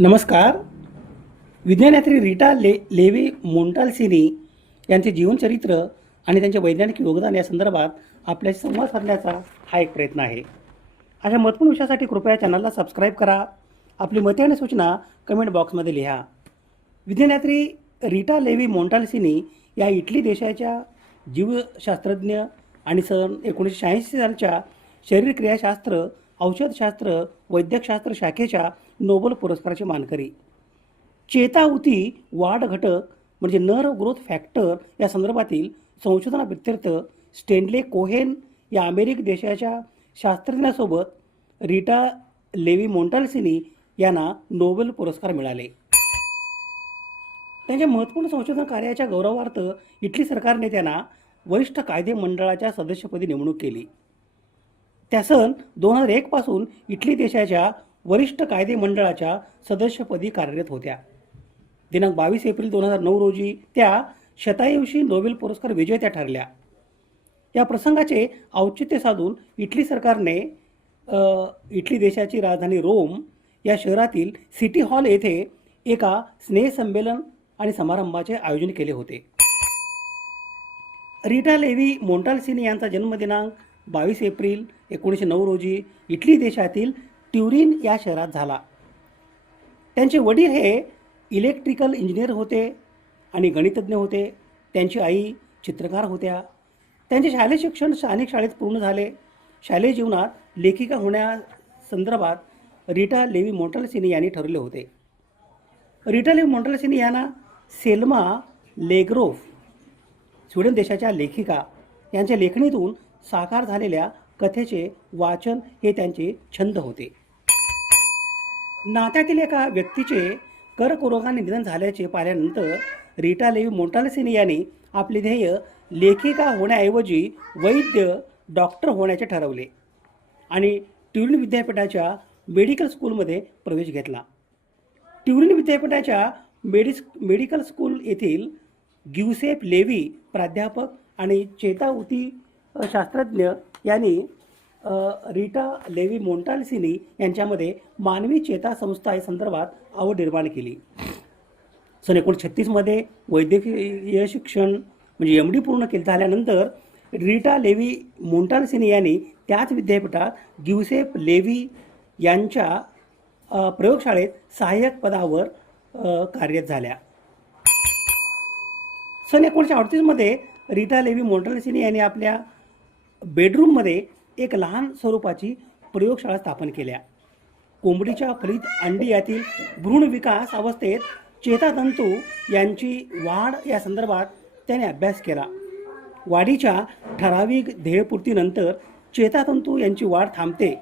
नमस्कार. विज्ञानयात्री Rita levy मोंटाल्सिनी यांचे जीवनचरित्र आणि त्यांचे वैज्ञानिक योगदान या संदर्भात आपल्याशी संवाद साधण्याचा हा एक प्रयत्न आहे. अशा महत्त्वपूर्ण विषयासाठी कृपया चॅनलला सबस्क्राईब करा. आपली मते आणि सूचना कमेंट बॉक्समध्ये लिहा. विज्ञानयात्री रीटा लेवी मोंटाल्सिनी या इटली देशाच्या जीवशास्त्रज्ञ आणि सन 1986 सालच्या शरीरक्रियाशास्त्र, औषधशास्त्र, वैद्यकशास्त्र शाखेच्या नोबेल पुरस्काराचे मानकरी. चेताउती वाढ घटक म्हणजे नर्व ग्रोथ फॅक्टर या संदर्भातील संशोधनाप्रित्यर्थ स्टेनले कोहेन या अमेरिकी देशाच्या शास्त्रज्ञासोबत रीटा लेवी मोंटाल्सिनी यांना नोबेल पुरस्कार मिळाले. त्यांच्या महत्त्वपूर्ण संशोधन कार्याच्या गौरवार्थ इटली सरकारने त्यांना वरिष्ठ कायदे मंडळाच्या सदस्यपदी नेमणूक केली. त्या सन 2001 पासून इटली देशाच्या वरिष्ठ कायदे मंडळाच्या सदस्यपदी कार्यरत होत्या. दिनांक 22 एप्रिल 2009 रोजी त्या शतायुषी नोबेल पुरस्कार विजेत्या ठरल्या. या प्रसंगाचे औचित्य साधून इटली सरकारने इटली देशाची राजधानी रोम या शहरातील सिटी हॉल येथे एका स्नेहसंमेलन आणि समारंभाचे आयोजन केले होते. रीटा लेवी मोंटाल्सिनी यांचा जन्मदिनांक 22 एप्रिल 1909 रोजी इटली देशातील ट्युरिन या शहरात झाला. त्यांचे वडील हे इलेक्ट्रिकल इंजिनियर होते आणि गणितज्ञ होते. त्यांची आई चित्रकार होत्या. त्यांचे शालेय शिक्षण स्थानिक शाळेत पूर्ण झाले. शालेय जीवनात लेखिका होण्यासंदर्भात रीटा लेवी मोंटाल्सिनी यांनी ठरवले होते. रीटा लेवी मोंटाल्सिनी यांना सेल्मा लेग्रोफ, स्वीडन देशाच्या लेखिका, यांच्या लेखणीतून साकार झालेल्या कथेचे वाचन हे त्यांचे छंद होते. नात्यातील एका व्यक्तीचे कर्करोगाने निधन झाल्याचे पाहिल्यानंतर रीटा लेवी मोंटाल्सिनी यांनी आपले ध्येय लेखिका होण्याऐवजी वैद्य डॉक्टर होण्याचे ठरवले आणि ट्युरिन विद्यापीठाच्या मेडिकल स्कूलमध्ये प्रवेश घेतला. ट्युरिन विद्यापीठाच्या मेडिकल स्कूल येथील ग्युसेप लेवी प्राध्यापक आणि चेताउती शास्त्रज्ञ यांनी रीटा लेवी मोंटाल्सिनी यांच्यामध्ये मानवी चेतासंस्था या संदर्भात आवड निर्माण केली. सन 1936 वैद्यकीय शिक्षण म्हणजे MD पूर्ण झाल्यानंतर रीटा लेवी मोंटाल्सिनी यांनी त्याच विद्यापीठात ग्युसेप लेवी यांच्या प्रयोगशाळेत सहाय्यक पदावर कार्यरत झाल्या. सन 1938 रीटा लेवी मोंटाल्सिनी यांनी आपल्या बेडरूममध्ये एक लहान स्वरूपाची प्रयोगशाळा स्थापन केल्या. कोंबडीच्या फलित अंडी यातील भ्रूण विकास अवस्थेत चेतातंतू यांची वाढ या संदर्भात त्याने अभ्यास केला. वाढीच्या ठराविक ध्येयपूर्तीनंतर चेतातंतू यांची वाढ थांबते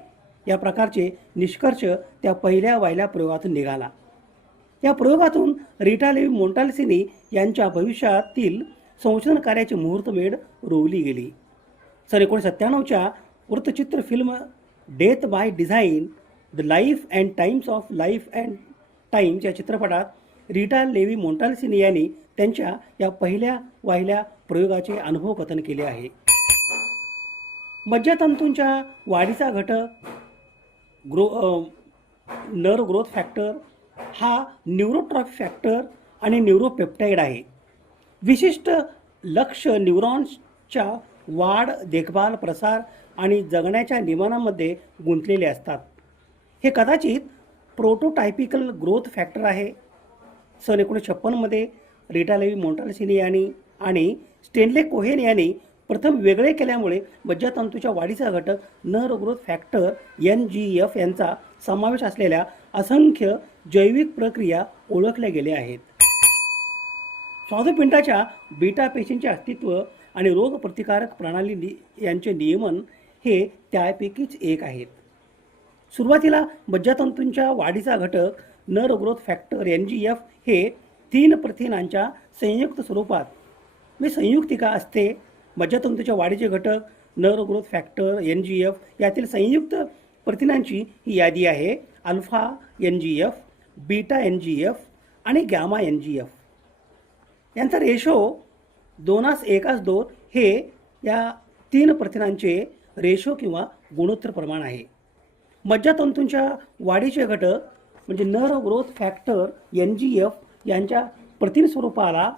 या प्रकारचे निष्कर्ष त्या पहिल्या प्रयोगातून निघाला. या प्रयोगातून रीटा लेवी मोंटाल्सिनी यांच्या भविष्यातील संशोधन कार्याची मुहूर्तमेढ रोवली गेली. सन 1997च्या वृत्तचित्र film death by design the life and times of life and times या चित्रपटात रीटा लेवी मोंटाल्सिनी यांनी त्यांच्या या पहिल्या प्रयोगाचे अनुभव कथन केले आहे. मज्जातंतूंच्या वाढीचा घटक नर्व ग्रोथ फॅक्टर हा न्यूरोट्रॉफी फॅक्टर आणि न्यूरोपेप्टाइड आहे. विशिष्ट लक्ष न्यूरॉन्सच्या वाढ, देखभाल, प्रसार आणि जगण्याच्या नियमांमध्ये गुंतलेले असतात. हे कदाचित प्रोटोटायपिकल ग्रोथ फॅक्टर आहे. सन 1956 रीटा लेवी मोंटाल्सिनी यांनी आणि स्टेनले कोहेन यांनी प्रथम वेगळे केल्यामुळे मज्जातंतूच्या वाढीचा घटक नर्व ग्रोथ फॅक्टर NGF यांचा समावेश असलेल्या असंख्य जैविक प्रक्रिया ओळखल्या गेल्या आहेत. स्वादुपिंडाच्या बीटा पेशींचे अस्तित्व आणि रोगप्रतिकारक प्रणाली यांचे नियमन हे त्यापैकीच एक आहेत. सुरुवातीला मज्जातंतूंच्या वाढीचा घटक नर्व ग्रोथ फॅक्टर NGF हे 3 प्रथिनांच्या संयुक्त स्वरूपात संयुक्तिका असते. मज्जातंतूच्या वाढीचे घटक नर्व ग्रोथ फॅक्टर NGF यातील संयुक्त प्रथिनांची ही यादी आहे. अल्फा NGF, बीटा NGF आणि गॅमा NGF यांचा रेशो 2:1:2 हे या 3 प्रथिनांचे रेशो किंवा गुणोत्तर प्रमाण आहे. मज्जातंतूंच्या वाढीचे घटक म्हणजे नर ग्रोथ फॅक्टर NGF यांच्या प्रथिन स्वरूपाला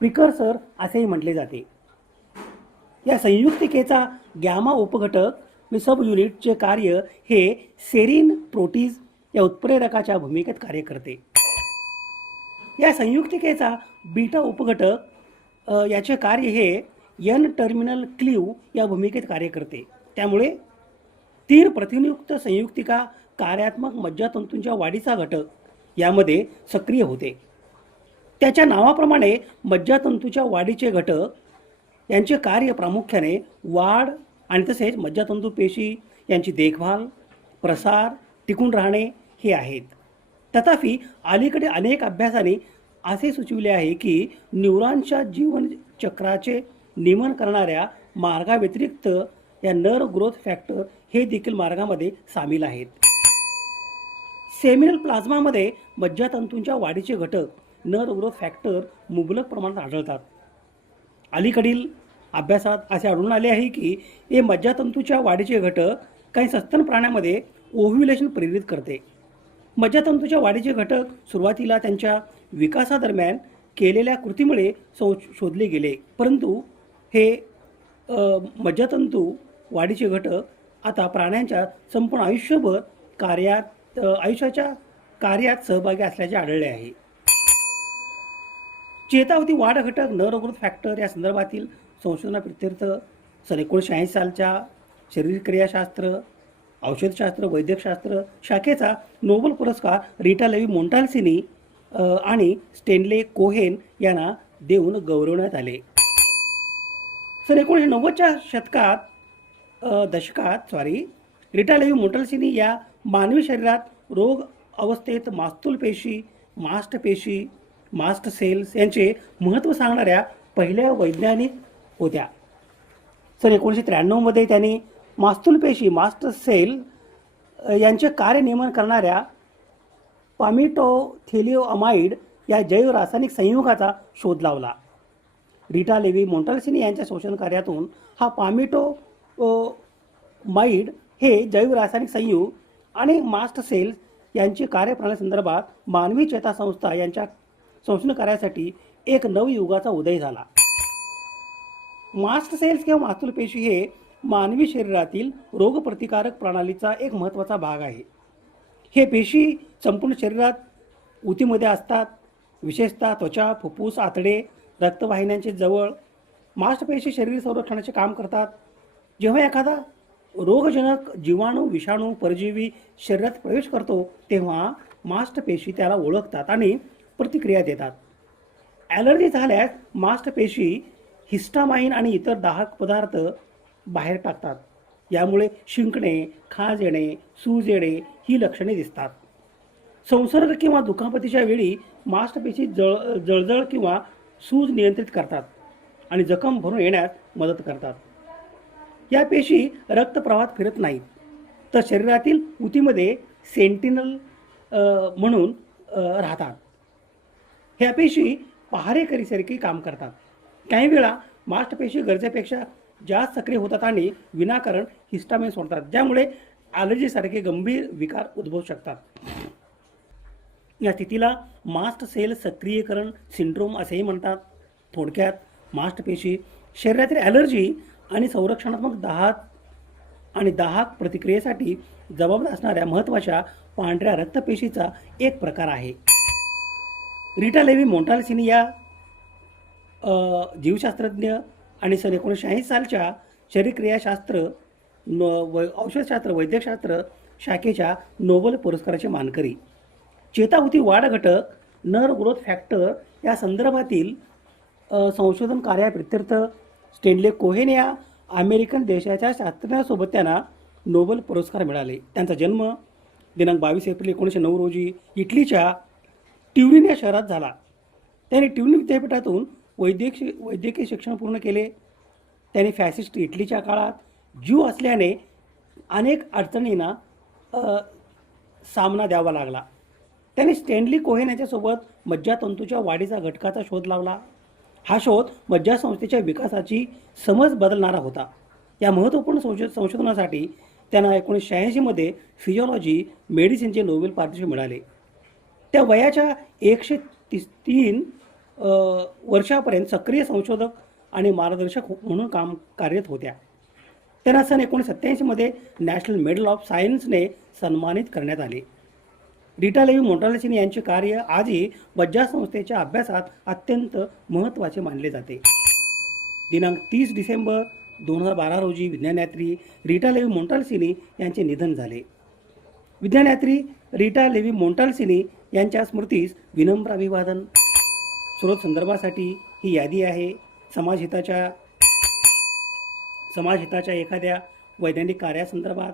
प्रिकर्सर असेही म्हटले जाते. या संयुक्तिकेचा गॅमा उपघटक सब युनिटचे कार्य हे सेरिन प्रोटीज या उत्प्रेरकाच्या भूमिकेत कार्य करते. या संयुक्तिकेचा बीटा उपघटक याचे कार्य हे N टर्मिनल क्लीव या भूमिकेत कार्य करते. त्यामुळे 3 प्रथिनयुक्त संयुक्तिका कार्यात्मक मज्जातंतूंच्या वाढीचा घटक यामध्ये सक्रिय होते. त्याच्या नावाप्रमाणे मज्जातंतूच्या वाढीचे घटक यांचे कार्य प्रामुख्याने वाढ आणि तसेच मज्जातंतू पेशी यांची देखभाल, प्रसार, टिकून राहणे हे आहेत. तथापि अलीकडे अनेक अभ्यासांनी असे सुचविले आहे की न्यूरॉनच्या जीवनचक्राचे नियमन करणाऱ्या मार्गाव्यतिरिक्त या नर ग्रोथ फॅक्टर हे देखील मार्गामध्ये सामील आहेत. सेमिनल प्लाझ्मामध्ये मज्जातंतूंच्या वाढीचे घटक नर ग्रोथ फॅक्टर मुबलक प्रमाणात आढळतात. अलीकडील अभ्यासात असे आढळून आले आहे की हे मज्जातंतूच्या वाढीचे घटक काही सस्तन प्राण्यामध्ये ओव्ह्युलेशन प्रेरित करते. मज्जातंतूच्या वाढीचे घटक सुरुवातीला त्यांच्या विकासादरम्यान केलेल्या कृतीमुळे शोधले गेले, परंतु हे मज्जातंतू वाढीचे घटक आता प्राण्यांच्या संपूर्ण आयुष्याच्या कार्यात सहभागी असल्याचे आढळले आहे. चेतावधी वाढ घटक नर ग्रोथ फॅक्टर या संदर्भातील संशोधनाप्रित्यर्थ 1980 सालच्या शरीरक्रियाशास्त्र, औषधशास्त्र, वैद्यकशास्त्र शाखेचा नोबेल पुरस्कार रीटा लेव्ही मोंटाल्सिनी आणि स्टेनले कोहेन यांना देऊन गौरवण्यात आले. 1990च्या दशकात रीटा लेव्ही मोंटाल्सिनी या मानवी शरीरात रोग अवस्थेत मास्तूल पेशी, मास्ट पेशी, मास्ट सेल्स यांचे महत्त्व सांगणाऱ्या पहिल्या वैज्ञानिक होत्या. 1993मध्ये त्यांनी मास्तूल पेशी, मास्ट सेल यांचे कार्य नियमन करणाऱ्या पामिटोथिलिओमाइड या जैव रासायनिक संयुगाचा शोध लावला. रीटा लेव्ही मोंटाल्सिनी यांच्या संशोधन कार्यातून हा पामिटोमाइड हे जैव रासायनिक संयुग आणि मास्ट सेल्स यांची कार्यप्रणाली संदर्भात मानवी चेतासंस्था यांच्या संशोधन कार्यासाठी एक नवयुगाचा उदय झाला. मास्ट सेल्स किंवा मास्तूल पेशी हे मानवी शरीरातील रोगप्रतिकारक प्रणालीचा एक महत्त्वाचा भाग आहे. हे पेशी संपूर्ण शरीरात उतीमध्ये असतात, विशेषतः त्वचा, फुफ्फुस, आतडे, रक्तवाहिन्यांचे जवळ. मास्ट पेशी शरीर संरक्षणाचे काम करतात. जेव्हा एखादा रोगजनक जीवाणू, विषाणू, परजीवी शरीरात प्रवेश करतो तेव्हा मास्ट पेशी त्याला ओळखतात आणि प्रतिक्रिया देतात. ॲलर्जी झाल्यास मास्ट पेशी हिस्टामाइन आणि इतर दाहक पदार्थ बाहेर टाकतात. यामुळे शिंकणे, खाज येणे, सूज येणे ही लक्षणे दिसतात. संसर्ग किंवा दुखापतीच्या वेळी मास्ट पेशी जळजळ किंवा सूज नियंत्रित करतात आणि जखम भरून येण्यास मदत करतात. या पेशी रक्तप्रवाहात फिरत नाहीत, तर शरीरातील उतीमध्ये सेंटिनल म्हणून राहतात. ह्या पेशी पहारेकरीसारखी काम करतात. काही वेळा मास्ट पेशी गरजेपेक्षा जास्त सक्रिय होतात आणि विनाकारण हिस्टामाइन सोडतात, ज्यामुळे ॲलर्जीसारखे गंभीर विकार उद्भवू शकतात. या स्थितीला मास्ट सेल सक्रियकरण सिंड्रोम असेही म्हणतात. थोडक्यात मास्ट पेशी शरीरातील ॲलर्जी आणि संरक्षणात्मक दाहक प्रतिक्रियेसाठी जबाबदार असणाऱ्या महत्त्वाच्या पांढऱ्या रक्तपेशीचा एक प्रकार आहे. रीटा लेव्ही मोंटाल्सिनी या जीवशास्त्रज्ञ आणि 1980 सालच्या शरीरक्रियाशास्त्र, औषधशास्त्र, वैद्यकशास्त्र शाखेच्या नोबेल पुरस्काराचे मानकरी. चेतावधी वाढ घटक नर ग्रोथ फॅक्टर या संदर्भातील संशोधन कार्याप्रित्यर्थ स्टेनले कोहेन या अमेरिकन देशाच्या शास्त्रज्ञासोबत त्यांना नोबेल पुरस्कार मिळाले. त्यांचा जन्म दिनांक 22 एप्रिल 1909 रोजी इटलीच्या ट्युरिन या शहरात झाला. त्यांनी ट्युरिन विद्यापीठातून वैद्यकीय शिक्षण पूर्ण केले. त्यांनी फॅसिस्ट इटलीच्या काळात ज्यू असल्याने अनेक अडचणींना सामना द्यावा लागला. त्यांनी स्टेनली कोहेन यांच्यासोबत मज्जातंतूच्या वाढीचा घटकाचा शोध लावला. हा शोध मज्जासंस्थेच्या विकासाची समज बदलणारा होता. या महत्त्वपूर्ण संशोधनासाठी त्यांना 1986 मध्ये फिजिओलॉजी मेडिसिनचे नोबेल पारितोषिक मिळाले. त्या वयाच्या 103 वर्षापर्यंत सक्रिय संशोधक आणि मार्गदर्शक म्हणून कार्यरत होत्या. त्यांना सन 1987मध्ये नॅशनल मेडल ऑफ सायन्सने सन्मानित करण्यात आले. रीटा लेव्ही मोंटालेसिनी यांचे कार्य आजही बज्जा संस्थेच्या अभ्यासात अत्यंत महत्त्वाचे मानले जाते. दिनांक 30 डिसेंबर 2012 रोजी विज्ञानयात्री रीटा लेव्ही मोंटालेसिनी यांचे निधन झाले. विज्ञानयात्री रीटा लेव्ही मोंटालेसिनी यांच्या स्मृतीस विनम्र अभिवादन. स्रोत संदर्भासाठी ही यादी आहे. समाजहिताच्या एखाद्या वैज्ञानिक कार्यासंदर्भात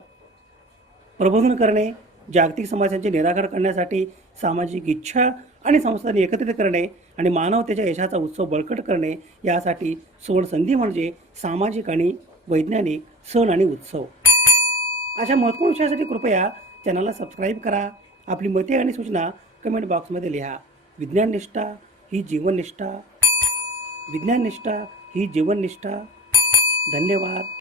प्रबोधन करणे, जागतिक समस्यांचे निराकरण करण्यासाठी सामाजिक इच्छा आणि संस्थांनी एकत्रित करणे आणि मानवतेच्या यशाचा उत्सव बळकट करणे यासाठी सुवर्णसंधी म्हणजे सामाजिक आणि वैज्ञानिक सण आणि उत्सव. अशा महत्त्वपूर्ण विषयासाठी कृपया चॅनलला सबस्क्राईब करा. आपली मते आणि सूचना कमेंट बॉक्समध्ये लिहा. विज्ञाननिष्ठा ही जीवननिष्ठा. विज्ञाननिष्ठा ही जीवननिष्ठा. धन्यवाद.